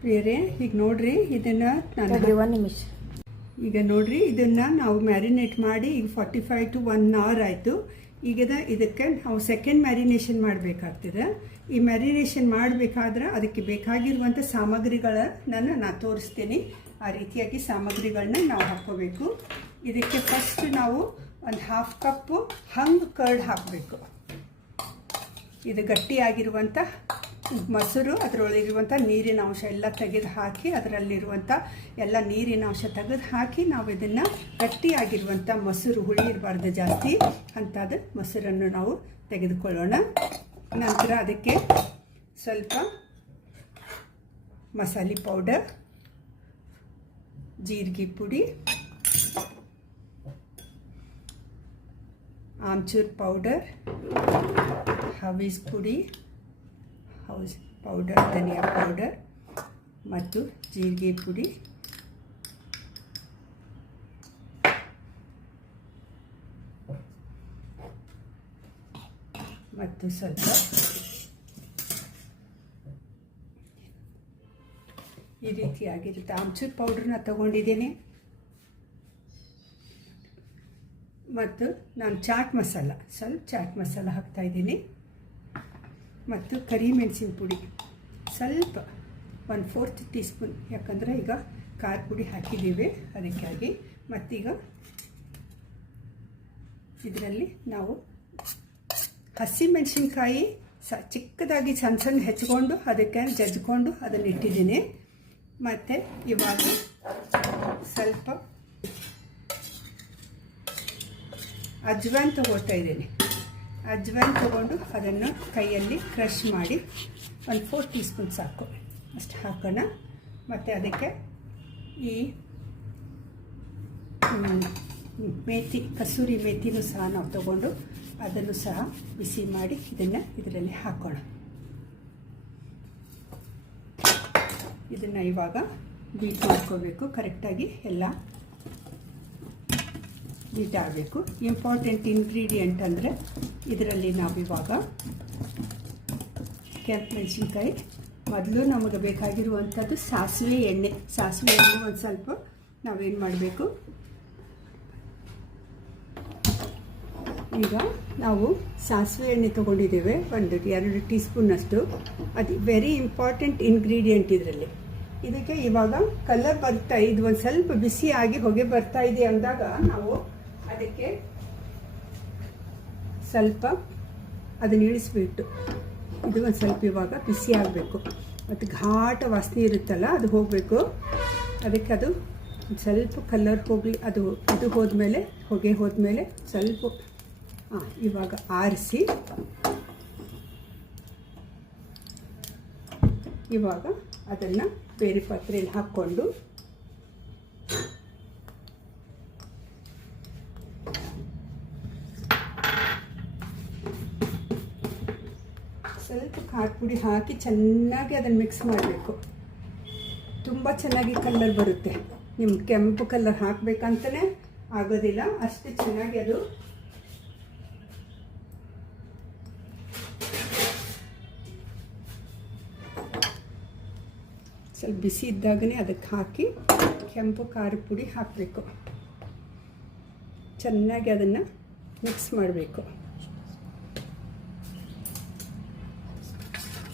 ಪ್ರಿಯರೇ, ಈಗ ನೋಡ್ರಿ ಇದನ್ನು ನಾನು ಒಂದು ನಿಮಿಷ. ಈಗ ನೋಡ್ರಿ ಇದನ್ನು ನಾವು ಮ್ಯಾರಿನೇಟ್ ಮಾಡಿ ಈಗ 45 to 1 hour ಆಯಿತು. ಈಗ ಇದಕ್ಕೆ ನಾವು ಸೆಕೆಂಡ್ ಮ್ಯಾರಿನೇಷನ್ ಮಾಡಬೇಕಾಗ್ತದೆ. ಈ ಮ್ಯಾರಿನೇಷನ್ ಮಾಡಬೇಕಾದ್ರೆ ಅದಕ್ಕೆ ಬೇಕಾಗಿರುವಂಥ ಸಾಮಗ್ರಿಗಳನ್ನು ನಾನು ತೋರಿಸ್ತೀನಿ. ಆ ರೀತಿಯಾಗಿ ಸಾಮಗ್ರಿಗಳನ್ನ ನಾವು ಹಾಕ್ಕೋಬೇಕು. ಇದಕ್ಕೆ ಫಸ್ಟ್ ನಾವು ಒಂದು 1/2 ಕಪ್ಪು ಹಂಗ್ ಕರ್ಡ್ ಹಾಕಬೇಕು. ಇದು ಗಟ್ಟಿಯಾಗಿರುವಂಥ ಮೊಸರು, ಅದರೊಳಗಿರುವಂಥ ನೀರಿನ ಅಂಶ ಎಲ್ಲ ತೆಗೆದು ಹಾಕಿ, ಅದರಲ್ಲಿರುವಂಥ ಎಲ್ಲ ನೀರಿನ ಅಂಶ ತೆಗೆದು ಹಾಕಿ ನಾವು ಇದನ್ನು ಗಟ್ಟಿಯಾಗಿರುವಂಥ ಮೊಸರು, ಹುಳಿ ಇರಬಾರ್ದು ಜಾಸ್ತಿ ಅಂಥದ್ದು ಮೊಸರನ್ನು ನಾವು ತೆಗೆದುಕೊಳ್ಳೋಣ. ನಂತರ ಅದಕ್ಕೆ ಸ್ವಲ್ಪ ಮಸಾಲೆ ಪೌಡರ್, ಜೀರಿಗೆ ಪುಡಿ, ಆಮ್ಚೂರ್ ಪೌಡರ್, ಹವೀಸ್ ಪುಡಿ, ಪೌಡರ್, ಧನಿಯಾ ಪೌಡರ್ ಮತ್ತು ಜೀರಿಗೆ ಪುಡಿ ಮತ್ತು ಸ್ವಲ್ಪ ಈ ರೀತಿಯಾಗಿರುತ್ತೆ. ಆಮ್ಚೂರ್ ಪೌಡ್ರನ್ನ ತಗೊಂಡಿದ್ದೀನಿ ಮತ್ತು ನಾನು ಚಾಟ್ ಮಸಾಲ, ಸ್ವಲ್ಪ ಚಾಟ್ ಮಸಾಲ ಹಾಕ್ತಾಯಿದ್ದೀನಿ ಮತ್ತು ಕರಿಮೆಣಸಿನ ಪುಡಿ ಸ್ವಲ್ಪ 1/4 ಟೀ ಸ್ಪೂನ್, ಯಾಕಂದರೆ ಈಗ ಖಾರ ಪುಡಿ ಹಾಕಿದ್ದೀವಿ ಅದಕ್ಕಾಗಿ. ಮತ್ತೀಗ ಇದರಲ್ಲಿ ನಾವು ಹಸಿಮೆಣಸಿನ್ಕಾಯಿ ಚಿಕ್ಕದಾಗಿ ಸಣ್ಣ ಸಣ್ಣ ಹೆಚ್ಕೊಂಡು ಅದಕ್ಕೆ ಜಜ್ಜಿಕೊಂಡು ಅದನ್ನು ಇಟ್ಟಿದ್ದೀನಿ. ಮತ್ತು ಇವಾಗ ಸ್ವಲ್ಪ ಅಜ್ವಾನ್ ತಗೋತಾ ಇದ್ದೀನಿ. ಅಜ್ವಾನ್ ತಗೊಂಡು ಅದನ್ನು ಕೈಯಲ್ಲಿ ಕ್ರಷ್ ಮಾಡಿ 1/4 ಟೀ ಸ್ಪೂನ್ ಸಾಕು, ಅಷ್ಟು ಹಾಕೋಣ. ಮತ್ತು ಅದಕ್ಕೆ ಈ ಮೇಥಿ, ಕಸೂರಿ ಮೇಥಿನೂ ಸಹ ನಾವು ತಗೊಂಡು ಅದನ್ನು ಸಹ ಬಿಸಿ ಮಾಡಿ ಇದರಲ್ಲಿ ಹಾಕೋಣ. ಇದನ್ನು ಇವಾಗ ಬೀಟ್ ಮಾಡ್ಕೋಬೇಕು, ಕರೆಕ್ಟಾಗಿ ಎಲ್ಲ ಬೀಟ್ ಆಗಬೇಕು. ಇಂಪಾರ್ಟೆಂಟ್ ಇಂಗ್ರೀಡಿಯೆಂಟ್ ಅಂದರೆ ಇದರಲ್ಲಿ ನಾವಿವಾಗ ಕೆಂಪು ಮೆಣಸಿನ್ಕಾಯಿ, ಮೊದಲು ನಮಗೆ ಬೇಕಾಗಿರುವಂಥದ್ದು ಸಾಸಿವೆ ಎಣ್ಣೆ ಒಂದು ಸ್ವಲ್ಪ ನಾವೇನು ಮಾಡಬೇಕು, ಈಗ ನಾವು ಸಾಸಿವೆ ಎಣ್ಣೆ ತೊಗೊಂಡಿದ್ದೇವೆ 1-2 ಟೀ ಸ್ಪೂನಷ್ಟು. ಅದು ವೆರಿ ಇಂಪಾರ್ಟೆಂಟ್ ಇಂಗ್ರೀಡಿಯೆಂಟ್ ಇದರಲ್ಲಿ. ಇದಕ್ಕೆ ಇವಾಗ ಕಲರ್ ಬರ್ತಾ ಇದು ಒಂದು ಸ್ವಲ್ಪ ಬಿಸಿಯಾಗಿ ಹೊಗೆ ಬರ್ತಾ ಇದೆ ಅಂದಾಗ ನಾವು ಅದಕ್ಕೆ ಸ್ವಲ್ಪ ಅದನ್ನು ಇಳಿಸ್ಬಿಟ್ಟು ಇದು ಒಂದು ಸ್ವಲ್ಪ ಇವಾಗ ಬಿಸಿ ಆಗಬೇಕು ಮತ್ತು ಘಾಟ ವಾಸನೆ ಇರುತ್ತಲ್ಲ ಅದು ಹೋಗಬೇಕು. ಅದಕ್ಕೆ ಅದು ಸ್ವಲ್ಪ ಕಲರ್ ಹೋಗಲಿ, ಅದು ಹೋದ್ಮೇಲೆ ಹೊಗೆ ಹೋದ್ಮೇಲೆ ಸ್ವಲ್ಪ ಇವಾಗ ಆರಿಸಿ ಇವಾಗ ಅದನ್ನು ಬೇರೆ ಪಾತ್ರೆಯಲ್ಲಿ ಹಾಕ್ಕೊಂಡು ಸ್ವಲ್ಪ ಖಾರ ಪುಡಿ ಹಾಕಿ ಚೆನ್ನಾಗಿ ಅದನ್ನು ಮಿಕ್ಸ್ ಮಾಡಬೇಕು. ತುಂಬ ಚೆನ್ನಾಗಿ ಕಲರ್ ಬರುತ್ತೆ. ನಿಮ್ಗೆ ಕೆಂಪು ಕಲರ್ ಹಾಕಬೇಕಂತಲೇ ಆಗೋದಿಲ್ಲ, ಅಷ್ಟು ಚೆನ್ನಾಗಿ ಅದು ಸ್ವಲ್ಪ ಬಿಸಿ ಇದ್ದಾಗನೇ ಅದಕ್ಕೆ ಹಾಕಿ ಕೆಂಪು ಖಾರ ಪುಡಿ ಹಾಕಬೇಕು. ಚೆನ್ನಾಗಿ ಅದನ್ನು ಮಿಕ್ಸ್ ಮಾಡಬೇಕು.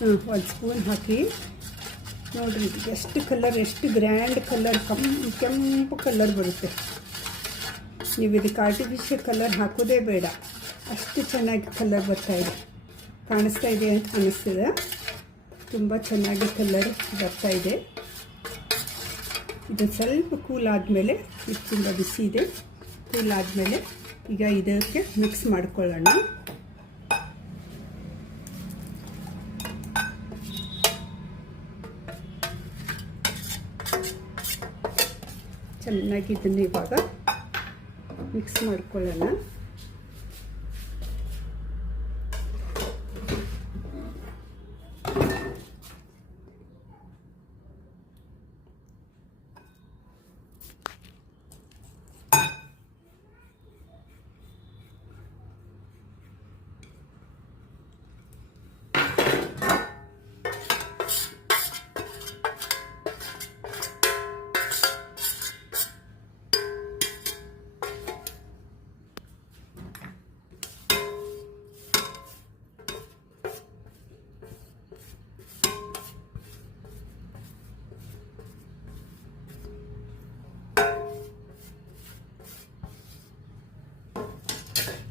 1 ಸ್ಪೂನ್ ಹಾಕಿ ನೋಡಿರಿ ಎಷ್ಟು ಕಲರ್, ಎಷ್ಟು ಗ್ರ್ಯಾಂಡ್ ಕಲರ್, ಕೆಂಪು ಕಲರ್ ಬರುತ್ತೆ. ನೀವು ಇದಕ್ಕೆ ಆರ್ಟಿಫಿಷಿಯಲ್ ಕಲರ್ ಹಾಕೋದೇ ಬೇಡ, ಅಷ್ಟು ಚೆನ್ನಾಗಿ ಕಲರ್ ಬರ್ತಾಯಿದೆ. ಕಾಣಿಸ್ತಾ ಇದೆ ಅಂತ ಅನ್ನಿಸ್ತದೆ. ತುಂಬ ಚೆನ್ನಾಗಿ ಕಲರ್ ಬರ್ತಾಯಿದೆ. ಇದು ಸ್ವಲ್ಪ ಕೂಲ್ ಆದಮೇಲೆ, ಇದು ತುಂಬ ಬಿಸಿ ಇದೆ, ಕೂಲ್ ಆದಮೇಲೆ ಈಗ ಇದಕ್ಕೆ ಮಿಕ್ಸ್ ಮಾಡ್ಕೊಳ್ಳೋಣ. ಚೆನ್ನಾಗಿ ಇದನ್ನು ಇವಾಗ ಮಿಕ್ಸ್ ಮಾಡ್ಕೊಳ್ಳೋಣ.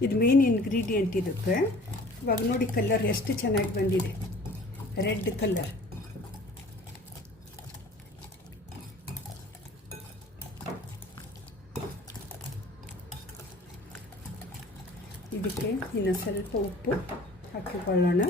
ಇದು ಮೇನ್ ಇಂಗ್ರೀಡಿಯೆಂಟ್ ಇದಕ್ಕೆ. ಇವಾಗ ನೋಡಿ ಕಲರ್ ಎಷ್ಟು ಚೆನ್ನಾಗಿ ಬಂದಿದೆ, ರೆಡ್ ಕಲರ್. ಇದಕ್ಕೆ ಇನ್ನು ಸ್ವಲ್ಪ ಉಪ್ಪು ಹಾಕಿಕೊಳ್ಳೋಣ.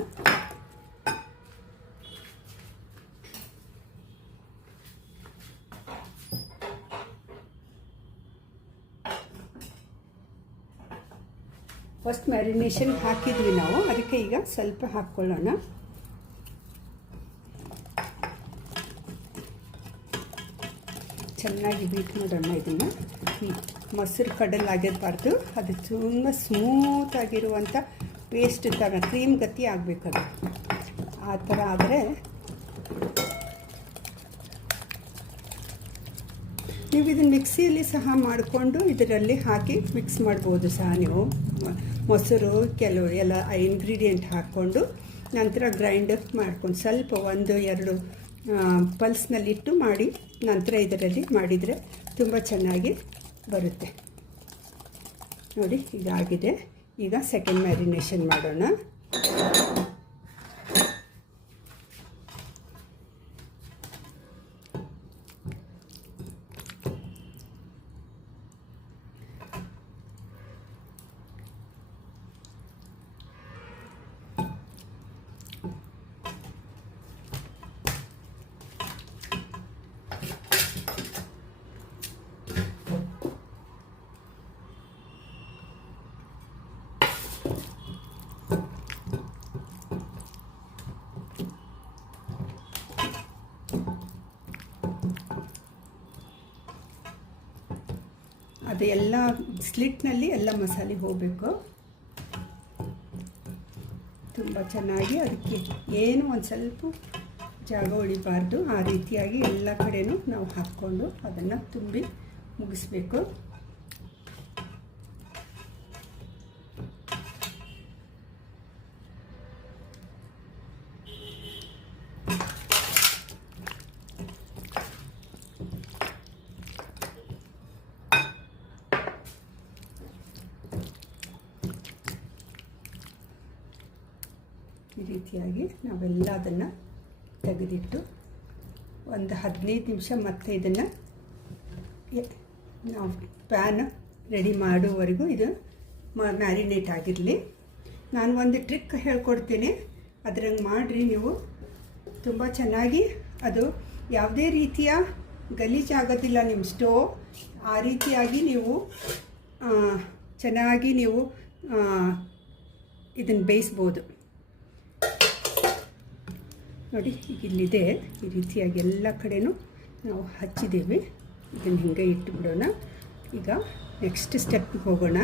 ಫಸ್ಟ್ ಮ್ಯಾರಿನೇಷನ್ ಹಾಕಿದ್ವಿ ನಾವು, ಅದಕ್ಕೆ ಈಗ ಸ್ವಲ್ಪ ಹಾಕ್ಕೊಳ್ಳೋಣ. ಚೆನ್ನಾಗಿ ಬೀಟ್ ಮಾಡೋಣ ಇದನ್ನು. ಮೊಸರು ಕಡಲ್ ಆಗಿರಬಾರ್ದು, ಅದು ತುಂಬ ಸ್ಮೂತಾಗಿರುವಂಥ ಪೇಸ್ಟ್ ಥರ ಕ್ರೀಮ್ ಗತಿ ಆಗಬೇಕದು. ಆ ಥರ ಆದರೆ ನೀವು ಇದನ್ನು ಮಿಕ್ಸಿಯಲ್ಲಿ ಸಹ ಮಾಡಿಕೊಂಡು ಇದರಲ್ಲಿ ಹಾಕಿ ಮಿಕ್ಸ್ ಮಾಡ್ಬೋದು ಸಹ ನೀವು. ಮೊಸರು ಕೆಲವು ಎಲ್ಲ ಇಂಗ್ರೀಡಿಯೆಂಟ್ ಹಾಕ್ಕೊಂಡು ನಂತರ ಗ್ರೈಂಡ್ ಮಾಡ್ಕೊಂಡು ಸ್ವಲ್ಪ 1-2 ಪಲ್ಸ್ನಲ್ಲಿಟ್ಟು ಮಾಡಿ ನಂತರ ಇದರಲ್ಲಿ ಮಾಡಿದರೆ ತುಂಬ ಚೆನ್ನಾಗಿ ಬರುತ್ತೆ. ನೋಡಿ ಇದಾಗಿದೆ. ಈಗ ಸೆಕೆಂಡ್ ಮ್ಯಾರಿನೇಷನ್ ಮಾಡೋಣ. ಅದು ಎಲ್ಲ ಸ್ಲಿಟ್ನಲ್ಲಿ ಎಲ್ಲ ಮಸಾಲೆ ಹೋಗಬೇಕು ತುಂಬ ಚೆನ್ನಾಗಿ. ಅದಕ್ಕೆ ಏನು ಒಂದು ಸ್ವಲ್ಪ ಜಾಗ ಉಳಿಬಾರ್ದು, ಆ ರೀತಿಯಾಗಿ ಎಲ್ಲ ಕಡೆನೂ ನಾವು ಹಾಕ್ಕೊಂಡು ಅದನ್ನು ತುಂಬಿ ಮುಗಿಸ್ಬೇಕು. ಈ ರೀತಿಯಾಗಿ ನಾವೆಲ್ಲ ಅದನ್ನು ತೆಗೆದಿಟ್ಟು ಒಂದು 15 ನಿಮಿಷ ಮತ್ತೆ ಇದನ್ನು ನಾವು ಪ್ಯಾನ್ ರೆಡಿ ಮಾಡುವವರೆಗೂ ಇದು ಮ್ಯಾರಿನೇಟ್ ಆಗಿರಲಿ. ನಾನು ಒಂದು ಟ್ರಿಕ್ ಹೇಳ್ಕೊಡ್ತೀನಿ, ಅದ್ರಂಗೆ ಮಾಡಿರಿ ನೀವು. ತುಂಬ ಚೆನ್ನಾಗಿ ಅದು ಯಾವುದೇ ರೀತಿಯ ಗಲೀಜಾಗೋದಿಲ್ಲ ನಿಮ್ಮ ಸ್ಟೋವ್. ಆ ರೀತಿಯಾಗಿ ನೀವು ಚೆನ್ನಾಗಿ ನೀವು ಇದನ್ನು ಬೇಯಿಸ್ಬೋದು. ನೋಡಿ ಈಗ ಇಲ್ಲಿದೆ, ಈ ರೀತಿಯಾಗಿ ಎಲ್ಲ ಕಡೆನೂ ನಾವು ಹಚ್ಚಿದ್ದೀವಿ. ಇದನ್ನು ಹಿಂಗೆ ಇಟ್ಟುಬಿಡೋಣ. ಈಗ ನೆಕ್ಸ್ಟ್ ಸ್ಟೆಪ್ಗೆ ಹೋಗೋಣ.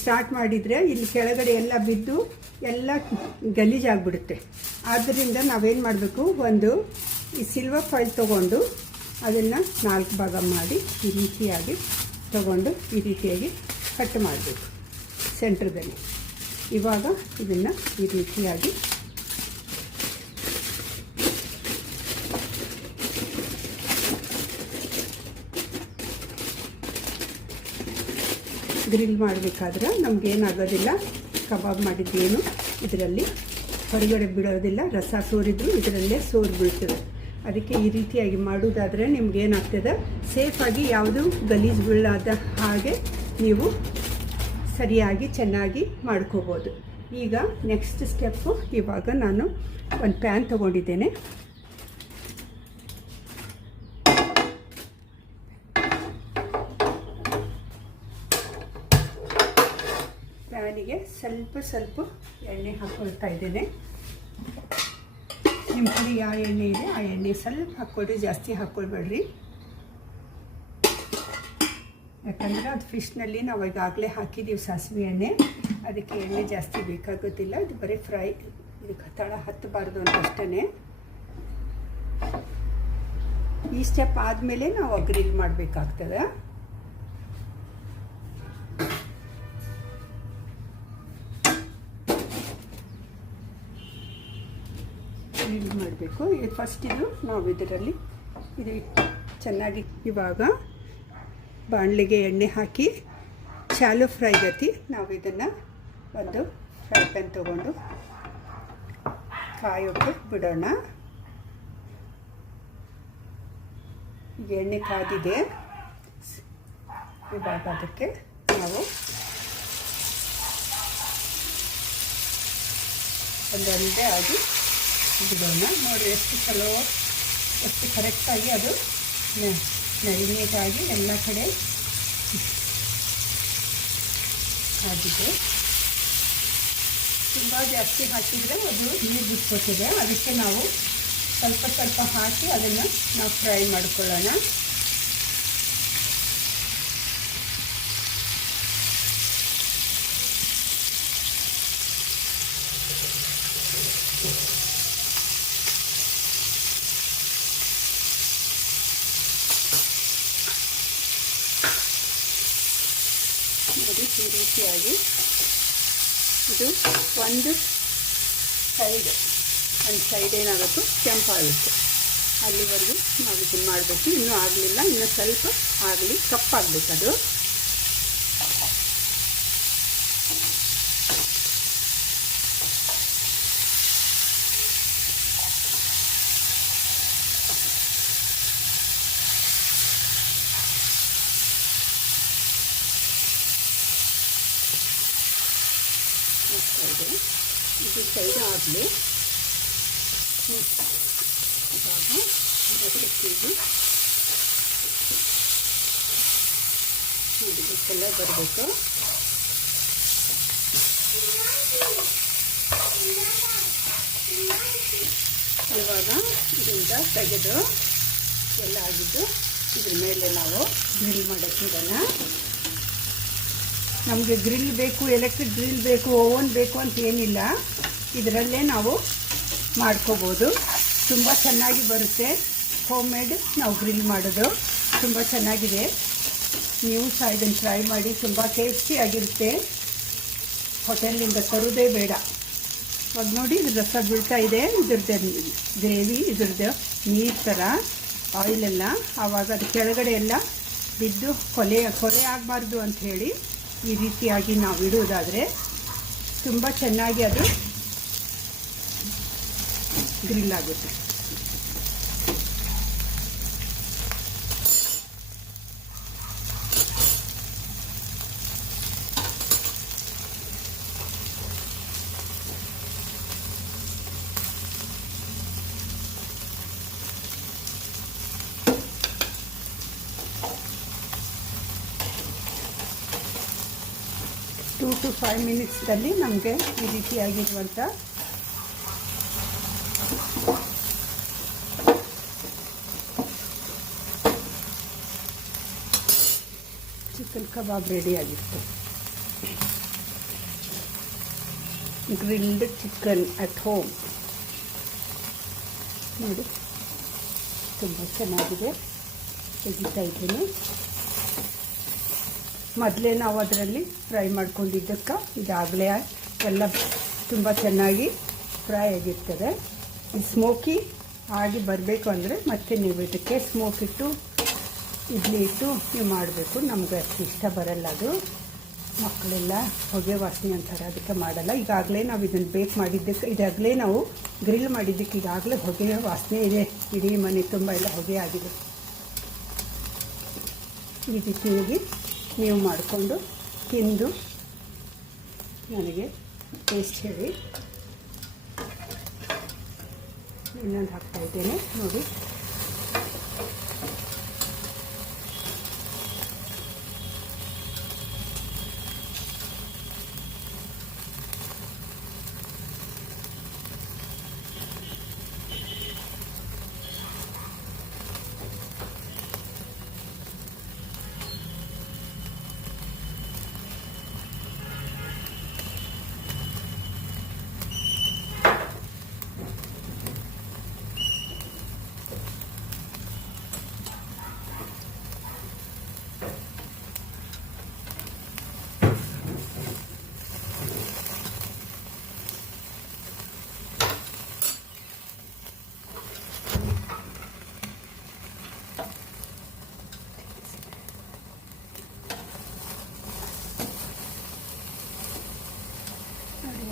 ಸ್ಟಾರ್ಟ್ ಮಾಡಿದರೆ ಇಲ್ಲಿ ಕೆಳಗಡೆ ಎಲ್ಲ ಬಿದ್ದು ಎಲ್ಲ ಗಲೀಜಾಗ್ಬಿಡುತ್ತೆ. ಆದ್ದರಿಂದ ನಾವೇನು ಮಾಡಬೇಕು, ಒಂದು ಈ ಸಿಲ್ವರ್ ಫಾಯಿಲ್ ತೊಗೊಂಡು ಅದನ್ನು 4 ಭಾಗ ಮಾಡಿ ಈ ರೀತಿಯಾಗಿ ತೊಗೊಂಡು ಈ ರೀತಿಯಾಗಿ ಕಟ್ ಮಾಡಬೇಕು ಸೆಂಟ್ರದಲ್ಲಿ. ಇವಾಗ ಇದನ್ನು ಈ ರೀತಿಯಾಗಿ ಗ್ರಿಲ್ ಮಾಡಬೇಕಾದ್ರೆ ನಮಗೇನಾಗೋದಿಲ್ಲ, ಕಬಾಬ್ ಮಾಡಿದ್ದೇನು ಇದರಲ್ಲಿ ಹೊರಗಡೆ ಬಿಡೋದಿಲ್ಲ. ರಸ ಸೋರಿದ್ರು ಇದರಲ್ಲೇ ಸೋರು ಬೀಳ್ತದೆ. ಅದಕ್ಕೆ ಈ ರೀತಿಯಾಗಿ ಮಾಡೋದಾದರೆ ನಿಮಗೇನಾಗ್ತದೆ, ಸೇಫಾಗಿ ಯಾವುದು ಗಲೀಜು ಬೀಳಾದ ಹಾಗೆ ನೀವು ಸರಿಯಾಗಿ ಚೆನ್ನಾಗಿ ಮಾಡ್ಕೋಬೋದು. ಈಗ ನೆಕ್ಸ್ಟ್ ಸ್ಟೆಪ್ಪು, ಇವಾಗ ನಾನು ಒಂದು ಪ್ಯಾನ್ ತೊಗೊಂಡಿದ್ದೇನೆ. ಪ್ಯಾನಿಗೆ ಸ್ವಲ್ಪ ಎಣ್ಣೆ ಹಾಕ್ಕೊಳ್ತಾ ಇದ್ದೇನೆ. ನಿಮ್ಮ ಕಡೆ ಯಾವ ಎಣ್ಣೆ ಇದೆ ಆ ಎಣ್ಣೆ ಸ್ವಲ್ಪ ಹಾಕ್ಕೊಳ್ರಿ, ಜಾಸ್ತಿ ಹಾಕ್ಕೊಳ್ಬೇಡ್ರಿ. ಯಾಕಂದರೆ ಅದು ಫಿಶ್ನಲ್ಲಿ ನಾವು ಈಗಾಗಲೇ ಹಾಕಿದ್ದೀವಿ ಸಾಸಿವೆ ಎಣ್ಣೆ, ಅದಕ್ಕೆ ಎಣ್ಣೆ ಜಾಸ್ತಿ ಬೇಕಾಗೋದಿಲ್ಲ. ಇದು ಬರೀ ಫ್ರೈ, ಇದಕ್ಕೆ ತಳ ಹತ್ತಬಾರ್ದು ಅಂತ ಅಷ್ಟೇ. ಈ ಸ್ಟೆಪ್ ಆದಮೇಲೆ ನಾವು ಗ್ರಿಲ್ ಮಾಡಬೇಕಾಗ್ತದೆ. ಗ್ರಿಲ್ ಮಾಡಬೇಕು. ಫಸ್ಟ್ ಇದು ನಾವು ಇದರಲ್ಲಿ ಇದು ಚೆನ್ನಾಗಿ ಇವಾಗ ಬಾಣಲೆಗೆ ಎಣ್ಣೆ ಹಾಕಿ ಶಾಲೋ ಫ್ರೈ ಗತಿ ನಾವು ಇದನ್ನು ಒಂದು ಫ್ರೈ ಪ್ಯಾನ್ ತೊಗೊಂಡು ಕಾಯೋಕ್ಕೆ ಬಿಡೋಣ. ಈಗ ಎಣ್ಣೆ ಕಾದಿದೆ. ಇವಾಗ ಅದಕ್ಕೆ ನಾವು ಒಂದೊಂದೇ ಆಗಿ ಬಿಡೋಣ. ನೋಡಿ ಎಷ್ಟು ಚಲೋ, ಎಷ್ಟು ಕರೆಕ್ಟಾಗಿ ಅದು ಮ್ಯಾರಿನೇಟಾಗಿ ಎಲ್ಲ ಕಡೆ ಆಗಿದೆ. ತುಂಬ ಜಾಸ್ತಿ ಹಾಕಿದರೆ ಅದು ನೀರು ಬಿಟ್ಕೊತಿದೆ. ಅದಕ್ಕೆ ನಾವು ಸ್ವಲ್ಪ ಸ್ವಲ್ಪ ಹಾಕಿ ಅದನ್ನು ನಾವು ಫ್ರೈ ಮಾಡ್ಕೊಳ್ಳೋಣ. ನೋಡಿ ಈ ರೀತಿಯಾಗಿ ಇದು ಒಂದು ಸೈಡ್ ಏನಾಗಬೇಕು, ಕೆಂಪಾಗುತ್ತೆ. ಅಲ್ಲಿವರೆಗೂ ನಾವು ಇದನ್ನು ಮಾಡಬೇಕು. ಇನ್ನೂ ಆಗಲಿಲ್ಲ, ಇನ್ನೂ ಸ್ವಲ್ಪ ಆಗಲಿ, ಕಪ್ಪಾಗಬೇಕು ಅದು. ಇದು ಸೈಡ್ ಆಗಲಿ. ಇವಾಗ ಇದಕ್ಕೆಲ್ಲ ಬರಬೇಕು. ಇವಾಗ ಇದರಿಂದ ತೆಗೆದು ಎಲ್ಲ ಆಗಿದ್ದು ಇದ್ರ ಮೇಲೆ ನಾವು ಗ್ರಿಲ್ ಮಾಡೋಕ್ಕಿರೋಣ. ನಮಗೆ ಗ್ರಿಲ್ ಬೇಕು, ಎಲೆಕ್ಟ್ರಿಕ್ ಗ್ರಿಲ್ ಬೇಕು, ಓವನ್ ಬೇಕು ಅಂತ ಏನಿಲ್ಲ. ಇದರಲ್ಲೇ ನಾವು ಮಾಡ್ಕೋಬೋದು. ತುಂಬ ಚೆನ್ನಾಗಿ ಬರುತ್ತೆ. ಹೋಮ್ ಮೇಡ್ ನಾವು ಗ್ರಿಲ್ ಮಾಡೋದು ತುಂಬ ಚೆನ್ನಾಗಿದೆ. ನೀವು ಸಹ ಇದನ್ನು ಟ್ರೈ ಮಾಡಿ. ತುಂಬ ಟೇಸ್ಟಿಯಾಗಿರುತ್ತೆ. ಹೋಟೆಲಿಂದ ತರೋದೇ ಬೇಡ. ಇವಾಗ ನೋಡಿ ಇದು ರಸ ಬೀಳ್ತಾ ಇದೆ. ಇದ್ರದ್ದು ಗ್ರೇವಿ, ಇದ್ರದ್ದು ನೀರು ಥರ ಆಯಿಲೆಲ್ಲ. ಆವಾಗ ಅದು ಕೆಳಗಡೆ ಎಲ್ಲ ಬಿದ್ದು ಕೊಲೆ ಆಗಬಾರ್ದು ಅಂಥೇಳಿ ಈ ರೀತಿಯಾಗಿ ನಾವು ಇಡುವುದಾದರೆ ತುಂಬ ಚೆನ್ನಾಗಿ ಅದು ಗ್ರಿಲ್ ಆಗುತ್ತೆ. ಟೂ ಟು 5 ಮಿನಿಟ್ಸ್ದಲ್ಲಿ ನಮಗೆ ಈ ರೀತಿಯಾಗಿರುವಂಥ ಚಿಕನ್ ಕಬಾಬ್ ರೆಡಿಯಾಗಿತ್ತು. ಗ್ರಿಲ್ಡ್ ಚಿಕನ್ ಅಟ್ ಹೋಮ್ ನೋಡಿ, ತುಂಬ ಚೆನ್ನಾಗಿದೆ. ತೆಗಿತಾ ಇದ್ದೀನಿ. ಮೊದಲೇ ನಾವು ಅದರಲ್ಲಿ ಫ್ರೈ ಮಾಡ್ಕೊಂಡಿದ್ದಕ್ಕೆ ಇದಾಗಲೇ ಎಲ್ಲ ತುಂಬ ಚೆನ್ನಾಗಿ ಫ್ರೈ ಆಗಿರ್ತದೆ. ಈ ಸ್ಮೋಕಿ ಆಗಿ ಬರಬೇಕು ಅಂದರೆ ಮತ್ತೆ ನೀವು ಇದಕ್ಕೆ ಸ್ಮೋಕ್ ಇಟ್ಟು ಇಡ್ಲಿ ಇಟ್ಟು ನೀವು ಮಾಡಬೇಕು. ನಮಗೆ ಅಷ್ಟು ಇಷ್ಟ ಬರಲ್ಲ ಅದು. ಮಕ್ಕಳೆಲ್ಲ ಹೊಗೆ ವಾಸನೆ ಅಂತಾರೆ, ಅದಕ್ಕೆ ಮಾಡಲ್ಲ. ಈಗಾಗಲೇ ನಾವು ಇದನ್ನು ಬೇಕ್ ಮಾಡಿದ್ದಕ್ಕೆ, ಇದಾಗಲೇ ನಾವು ಗ್ರಿಲ್ ಮಾಡಿದ್ದಕ್ಕೆ ಈಗಾಗಲೇ ಹೊಗೆ ವಾಸನೆ ಇದೆ. ಇಡೀ ಮನೆ ತುಂಬ ಎಲ್ಲ ಹೊಗೆ ಆಗಿದೆ. ಈ ರೀತಿಯಾಗಿ ನೀವು ಮಾಡಿಕೊಂಡು ತಿಂದು ನನಗೆ ಟೇಸ್ಟ್ ಹೇಳಿ. ಇನ್ನೊಂದು ಹಾಕ್ತಾಯಿದ್ದೇನೆ ನೋಡಿ.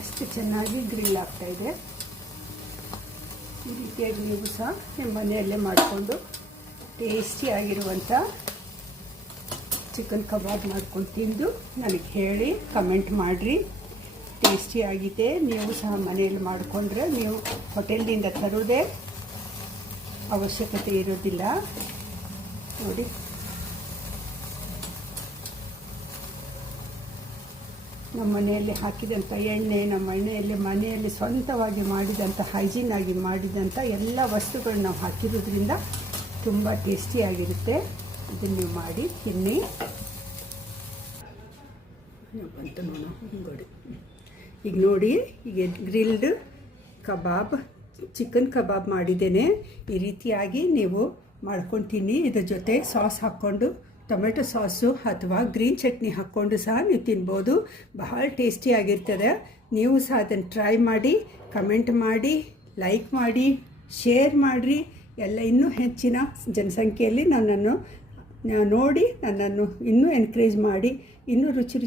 ಎಷ್ಟು ಚೆನ್ನಾಗಿ ಗ್ರಿಲ್ ಆಗ್ತಾಯಿದೆ. ಈ ರೀತಿಯಾಗಿ ನೀವು ಸಹ ನಿಮ್ಮ ಮನೆಯಲ್ಲೇ ಮಾಡಿಕೊಂಡು ಟೇಸ್ಟಿಯಾಗಿರುವಂಥ ಚಿಕನ್ ಕಬಾಬ್ ಮಾಡ್ಕೊಂಡು ತಿಂದು ನನಗೆ ಹೇಳಿ ಕಮೆಂಟ್ ಮಾಡಿರಿ. ಟೇಸ್ಟಿಯಾಗಿದೆ. ನೀವು ಸಹ ಮನೆಯಲ್ಲಿ ಮಾಡಿಕೊಂಡ್ರೆ ನೀವು ಹೋಟೆಲ್ನಿಂದ ತರೋದೇ ಅವಶ್ಯಕತೆ ಇರೋದಿಲ್ಲ. ನೋಡಿ, ನಮ್ಮ ಮನೆಯಲ್ಲಿ ಹಾಕಿದಂಥ ಎಣ್ಣೆ, ನಮ್ಮ ಮನೆಯಲ್ಲಿ ಸ್ವಂತವಾಗಿ ಮಾಡಿದಂಥ ಹೈಜೀನ್ ಆಗಿ ಮಾಡಿದಂಥ ಎಲ್ಲ ವಸ್ತುಗಳು ನಾವು ಹಾಕಿರೋದ್ರಿಂದ ತುಂಬ ಟೇಸ್ಟಿಯಾಗಿರುತ್ತೆ. ಇದನ್ನು ನೀವು ಮಾಡಿ ತಿನ್ನಿ. ಬಂತು ನೋಡಿ. ಈಗ ನೋಡಿ, ಈಗ ಗ್ರಿಲ್ಡ್ ಕಬಾಬ್, ಚಿಕನ್ ಕಬಾಬ್ ಮಾಡಿದ್ದೇನೆ. ಈ ರೀತಿಯಾಗಿ ನೀವು ಮಾಡ್ಕೊಂಡು ತಿನ್ನಿ. ಇದ್ರ ಜೊತೆ ಸಾಸ್ ಹಾಕ್ಕೊಂಡು, ಟೊಮೆಟೊ ಸಾಸು ಅಥವಾ ಗ್ರೀನ್ ಚಟ್ನಿ ಹಾಕ್ಕೊಂಡು ಸಹ ನೀವು ತಿನ್ಬೋದು. ಬಹಳ ಟೇಸ್ಟಿಯಾಗಿರ್ತದೆ. ನೀವು ಸಹ ಅದನ್ನು ಟ್ರೈ ಮಾಡಿ, ಕಮೆಂಟ್ ಮಾಡಿ, ಲೈಕ್ ಮಾಡಿ, ಶೇರ್ ಮಾಡಿರಿ. ಎಲ್ಲ ಇನ್ನೂ ಹೆಚ್ಚಿನ ಜನಸಂಖ್ಯೆಯಲ್ಲಿ ನನ್ನನ್ನು ನೋಡಿ ನನ್ನನ್ನು ಇನ್ನೂ ಎನ್ಕರೇಜ್ ಮಾಡಿ, ಇನ್ನೂ ರುಚಿ